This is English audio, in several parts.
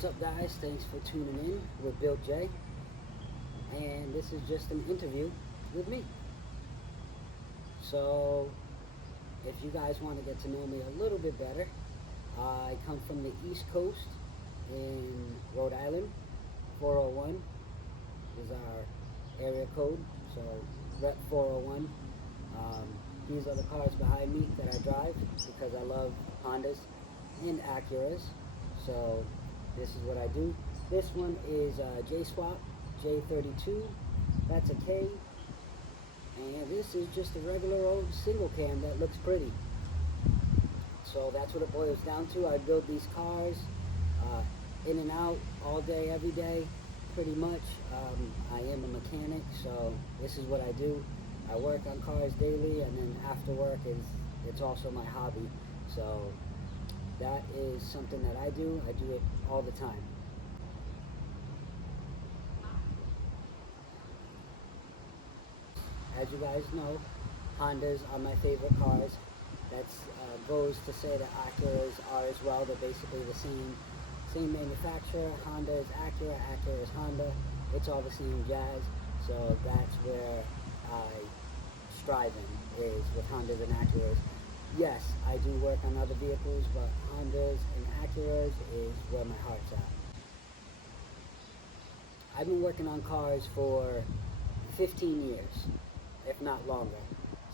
What's up, guys? Thanks for tuning in with BuiltJ, and this is just an interview with me. So if you guys want to get to know me a little bit better, I come from the East Coast in Rhode Island. 401 is our area code, so rep 401. These are the cars behind me that I drive because I love Hondas and Acuras. So this is what I do. This one is J-Swap J32. That's a K. And this is just a regular old single cam that looks pretty. So that's what it boils down to. I build these cars in and out all day, every day, pretty much. I am a mechanic, so this is what I do. I work on cars daily, and then after work it's also my hobby. So that is something that I do. I do it all the time. As you guys know, Hondas are my favorite cars. That goes to say that Acuras are as well. They're basically the same manufacturer. Honda is Acura, Acura is Honda. It's all the same jazz. So that's where I strive in, is with Hondas and Acuras. Yes, I do work on other vehicles, but Hondas and Acuras is where my heart's at. I've been working on cars for 15 years, if not longer.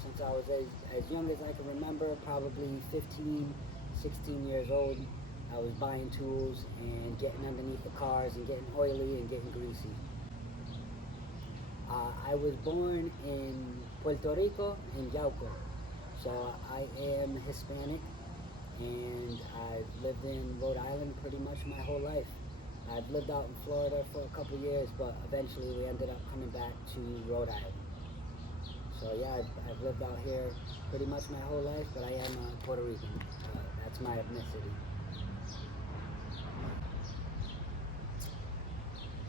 Since I was as young as I can remember, probably 15, 16 years old, I was buying tools and getting underneath the cars and getting oily and getting greasy. I was born in Puerto Rico, in Yauco. So I am Hispanic, and I've lived in Rhode Island pretty much my whole life. I've lived out in Florida for a couple years, but eventually we ended up coming back to Rhode Island. So yeah, I've lived out here pretty much my whole life, but I am Puerto Rican. That's my ethnicity.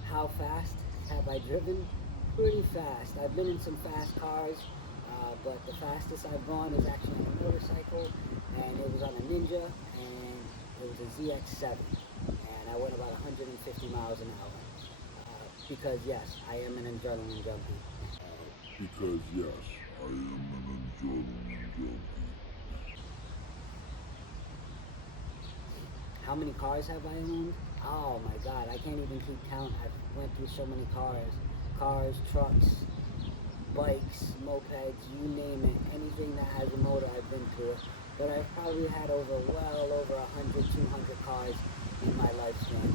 How fast have I driven? Pretty fast. I've been in some fast cars, but the fastest I've gone is actually on a motorcycle, and it was on a Ninja, and it was a ZX7, and I went about 150 miles an hour. Because yes, I am an adrenaline junkie. Because yes, I am an adrenaline junkie. How many cars have I owned? Oh my God, I can't even keep count. I've went through so many cars, trucks, bikes, mopeds, you name it. Anything that has a motor, I've been through it. But I've probably had well over 100, 200 cars in my lifespan.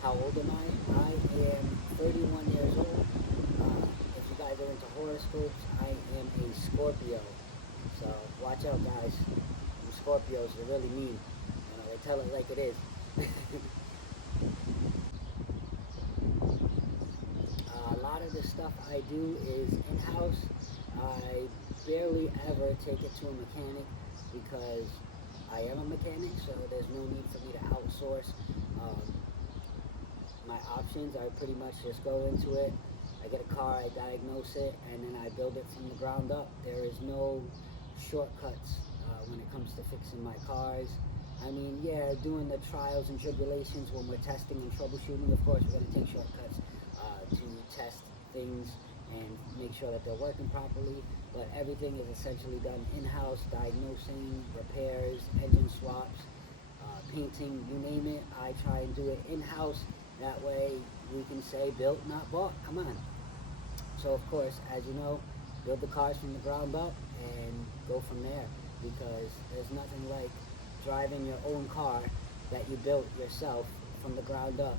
How old am I? I am 31 years old. If you guys are into horoscopes, I am a Scorpio. So watch out, guys. Them Scorpios are really mean. They tell it like it is. A lot of the stuff I do is in-house. I barely ever take it to a mechanic because I am a mechanic, so there's no need for me to outsource. My options are pretty much just go into it, I get a car, I diagnose it, and then I build it from the ground up. There is no shortcuts when it comes to fixing my cars. I mean, yeah, doing the trials and tribulations when we're testing and troubleshooting, of course, we're going to take shortcuts to test things and make sure that they're working properly, but everything is essentially done in-house, diagnosing, repairs, engine swaps, painting, you name it. I try and do it in-house. That way we can say built, not bought. Come on. So of course, as you know, build the cars from the ground up and go from there, because there's nothing like driving your own car that you built yourself from the ground up.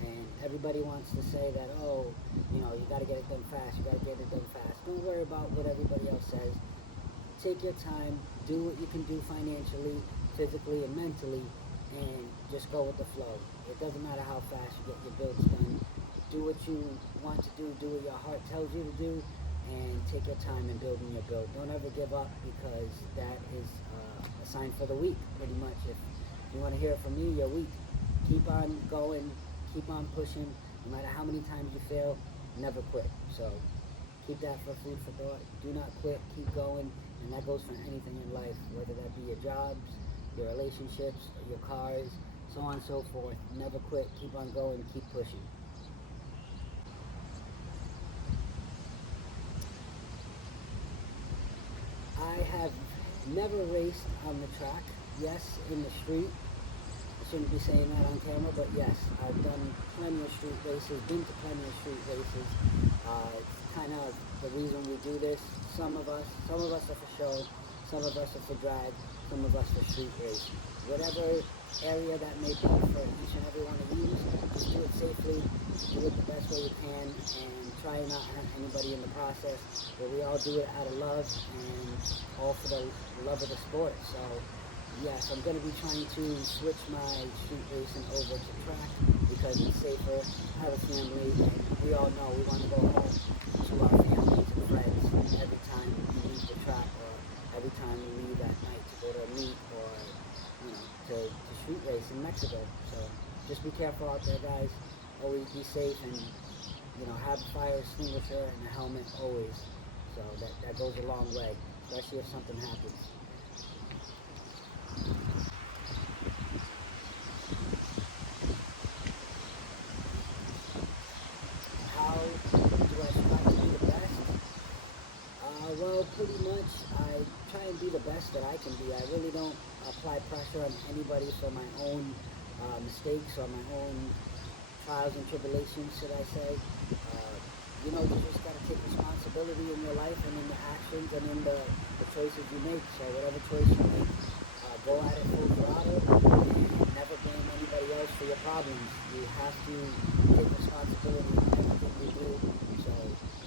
And everybody wants to say that, oh, you got to get it done fast, you got to get it done fast. Don't worry about what everybody else says. Take your time, do what you can do financially, physically, and mentally, and just go with the flow. It doesn't matter how fast you get your builds done. Do what you want to do what your heart tells you to do, and take your time in building your build. Don't ever give up, because that is a sign for the weak, pretty much. If you want to hear it from me, you're weak. Keep on going, keep on pushing. No matter how many times you fail, never quit. So keep that for food for thought. Do not quit, keep going, and that goes for anything in life, whether that be your jobs, your relationships, your cars, so on and so forth. Never quit, keep on going, keep pushing. I have never raced on the track. Yes, in the street. I shouldn't be saying that on camera, but yes, I've done plenty of street races, been to plenty of street races. It's kind of the reason we do this. Some of us are for show, some of us are for drag, some of us for street race. Whatever area that may be for each and every one of you, just do it safely, do it the best way you can, and try not to hurt anybody in the process. But we all do it out of love and all for the love of the sport. So yes, I'm going to be trying to switch my street racing over to track because it's safer. I have a family, and we all know we want to go home to our families and friends every time we leave the track, or every time we leave at night to go to a meet, or to street race in Mexico. So just be careful out there, guys. Always be safe, and have a fire extinguisher and a helmet always. So that goes a long way, especially if something happens. How do I strive to be the best? Well, pretty much I try and be the best that I can be. I really don't apply pressure on anybody for my own mistakes or my own trials and tribulations, should I say. You just got to take responsibility in your life and in the actions and in the choices you make. So whatever choice you make, go at it full throttle and never blame anybody else for your problems. You have to take responsibility in everything you do. So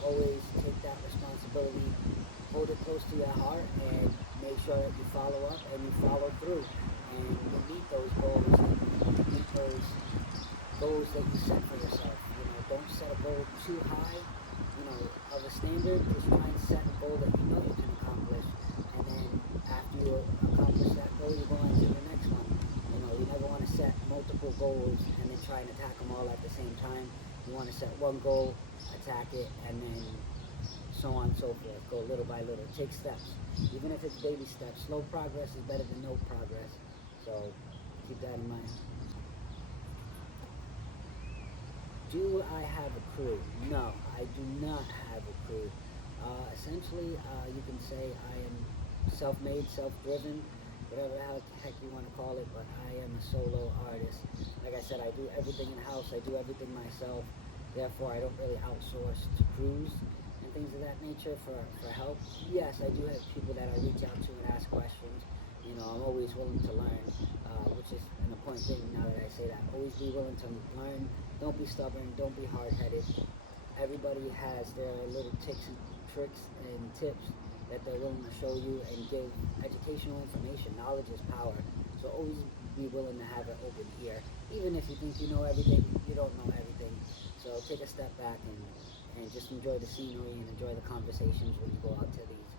always take that responsibility, hold it close to your heart, and make sure that you follow up and you follow through. And you meet those goals, and you meet those goals that you set for yourself. Don't set a goal too high, of a standard. Just try and set a goal that you know you can accomplish. And then after you accomplish that goal, you go on to the next one. You never want to set multiple goals and then try and attack them all at the same time. You want to set one goal, attack it, and then so on and so forth. Go little by little. Take steps. Even if it's baby steps. Slow progress is better than no progress. So keep that in mind. Do I have a crew? No, I do not have a crew. Essentially, you can say I am self-made, self-driven, whatever the heck you want to call it, but I am a solo artist. Like I said, I do everything in-house, I do everything myself, therefore I don't really outsource to crews and things of that nature for help. Yes, I do have people that I reach out to and ask questions. I'm always willing to learn, which is an important thing now that I say that. Always be willing to learn. Don't be stubborn. Don't be hard-headed. Everybody has their little tricks and tips that they're willing to show you and give educational information. Knowledge is power. So always be willing to have an open ear. Even if you think you know everything, you don't know everything. So take a step back and just enjoy the scenery and enjoy the conversations when you go out to these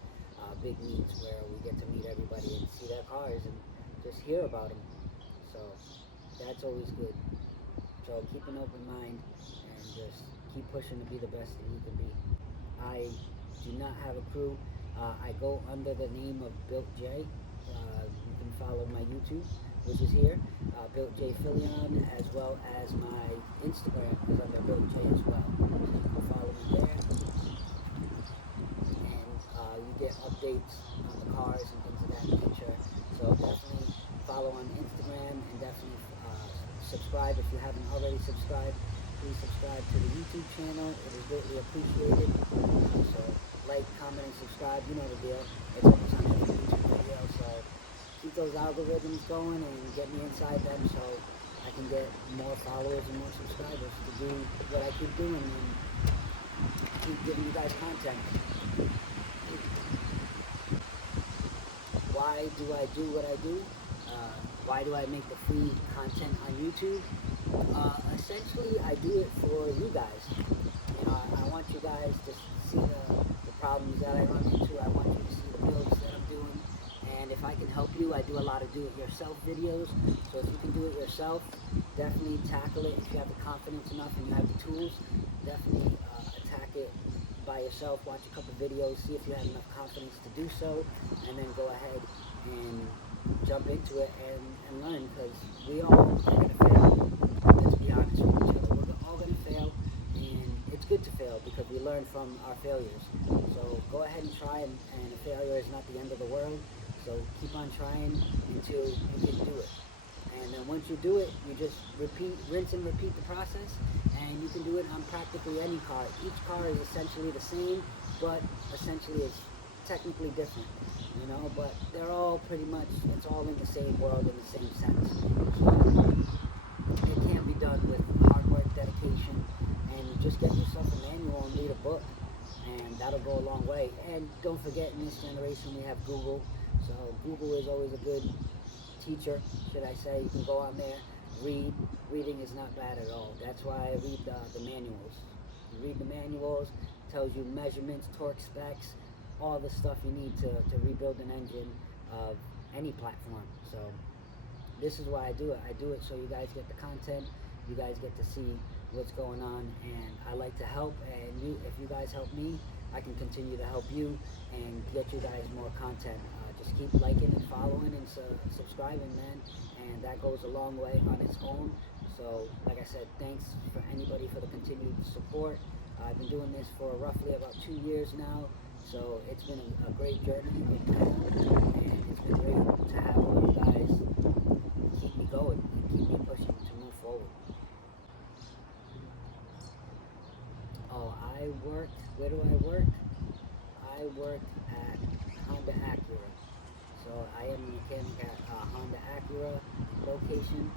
big meets where we get to meet everybody and see their cars and just hear about them. So that's always good. So keep an open mind and just keep pushing to be the best that you can be. I do not have a crew. I go under the name of BuiltJ. You can follow my YouTube, which is here, BuiltJ Philion, as well as my Instagram is under BuiltJ as well. So you can follow me there. And you get updates on the cars and things of that nature. So definitely follow on Instagram and definitely subscribe if you haven't already subscribed. Please subscribe to the YouTube channel. It is greatly appreciated. So like, comment, and subscribe. You know the deal. It's almost on every YouTube video. So keep those algorithms going and get me inside them so I can get more followers and more subscribers to do what I keep doing and keep giving you guys content. Why do I do what I do? Why do I make the free content on YouTube? Essentially, I do it for you guys. I want you guys to see the problems that I run into. I want you to see the builds that I'm doing. And if I can help you, I do a lot of do-it-yourself videos. So if you can do it yourself, definitely tackle it. If you have the confidence enough and you have the tools, definitely attack it by yourself. Watch a couple videos, see if you have enough confidence to do so, and then go ahead and jump into it and learn, because we all are going to fail. Let's be honest with each other. We're all going to fail, and it's good to fail because we learn from our failures. So go ahead and try, and a failure is not the end of the world. So keep on trying until you can do it. And then once you do it, you just rinse and repeat the process, and you can do it on practically any car. Each car is essentially the same, but essentially it's technically different, you know, but they're all pretty much, it's all in the same world in the same sense. So it can be done with hard work, dedication, and just get yourself a manual and read a book, and that'll go a long way. And don't forget, in this generation we have Google, so Google is always a good teacher, should I say. You can go on there, reading is not bad at all. That's why I read the manuals. You read the manuals, tells you measurements, torque specs, all the stuff you need to rebuild an engine of any platform. So this is why I do it. I do it so you guys get the content, you guys get to see what's going on, and I like to help, and if you guys help me, I can continue to help you and get you guys more content. Just keep liking and following and subscribing, man, and that goes a long way on its own. So like I said, thanks for anybody for the continued support. I've been doing this for roughly about 2 years now, so it's been a great journey, and it's been great to have all you guys keep me going and keep me pushing to move forward. Oh, where do I work? I work at Honda Acura. So I am a mechanic at Honda Acura location,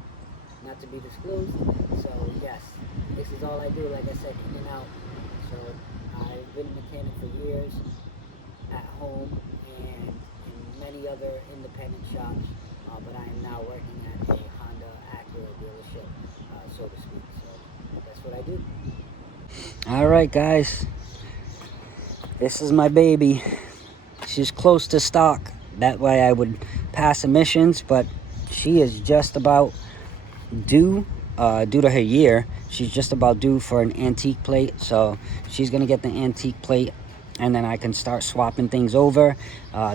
not to be disclosed. So yes, this is all I do, like I said, in and out. So I've been a mechanic for years at home and in many other independent shops, but I am now working at a Honda Acura dealership, so to speak. So that's what I do. All right, guys, this is my baby. She's close to stock. That way I would pass emissions, but she is just about due to her year. She's just about due for an antique plate, so she's gonna get the antique plate, and then I can start swapping things over.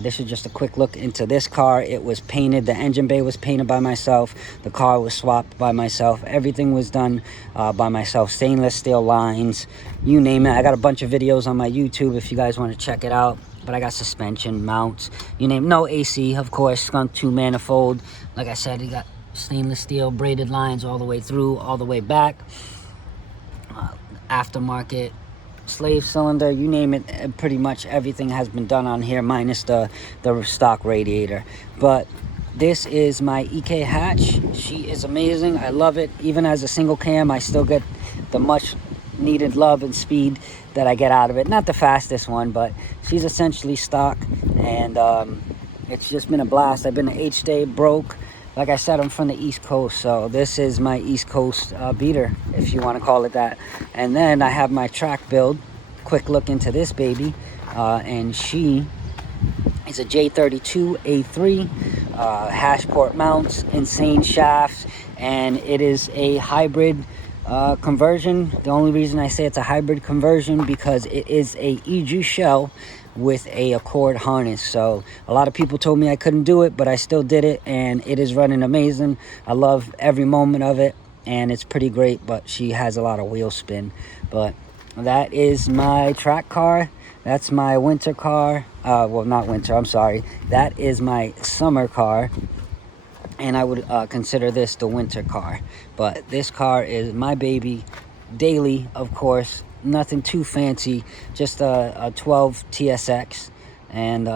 This is just a quick look into this car. It was painted, the engine bay was painted by myself, the car was swapped by myself, everything was done by myself, stainless steel lines, you name it. I got a bunch of videos on my YouTube if you guys want to check it out. But I got suspension, mounts, you name it. No AC, of course, skunk 2 manifold. Like I said, you got stainless steel braided lines all the way through, all the way back. Aftermarket slave cylinder, you name it, pretty much everything has been done on here, minus the stock radiator. But this is my EK hatch. She is amazing. I love it. Even as a single cam, I still get the much needed love and speed that I get out of it. Not the fastest one, but she's essentially stock, and it's just been a blast. I've been to H-Day, broke. Like I said, I'm from the East Coast, so this is my East Coast beater, if you want to call it that. And then I have my track build. Quick look into this baby, and she is a J32A3, hash port mounts, insane shafts, and it is a hybrid conversion. The only reason I say it's a hybrid conversion because it is a EG shell with a Accord harness. So a lot of people told me I couldn't do it, but I still did it, and it is running amazing. I love every moment of it, and it's pretty great, but she has a lot of wheel spin. But that is my track car. That's my winter car. Well, not winter, I'm sorry. That is my summer car, and I would consider this the winter car. But this car is my baby. Daily, of course, nothing too fancy, just a 12 TSX, and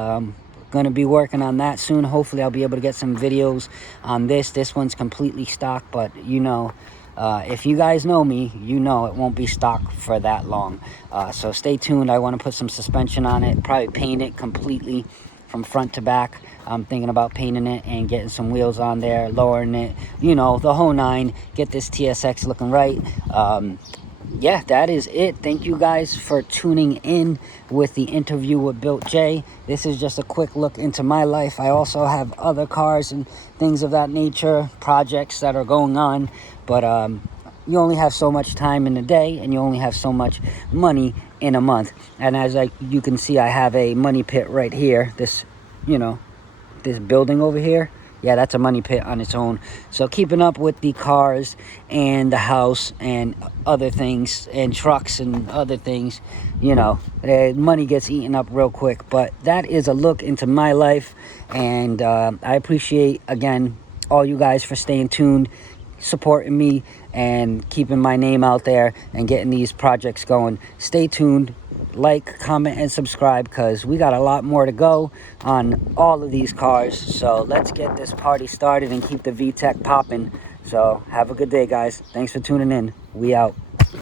gonna be working on that soon. Hopefully I'll be able to get some videos on this one's completely stock, but you know, if you guys know me, you know it won't be stock for that long, so stay tuned. I want to put some suspension on it, probably paint it completely from front to back. I'm thinking about painting it and getting some wheels on there, lowering it, you know, the whole nine, get this TSX looking right. Yeah, that is it. Thank you guys for tuning in with the interview with BuiltJ. This is just a quick look into my life. I also have other cars and things of that nature, projects that are going on, but you only have so much time in a day, and you only have so much money in a month. And as you can see, I have a money pit right here. This, you know, this building over here, yeah, that's a money pit on its own. So keeping up with the cars and the house and other things and trucks and other things, you know, money gets eaten up real quick. But that is a look into my life, and I appreciate, again, all you guys for staying tuned, supporting me, and keeping my name out there and getting these projects going. Stay tuned. Like, comment, and subscribe, because we got a lot more to go on all of these cars. So let's get this party started and keep the VTEC popping. So have a good day, guys. Thanks for tuning in. We out.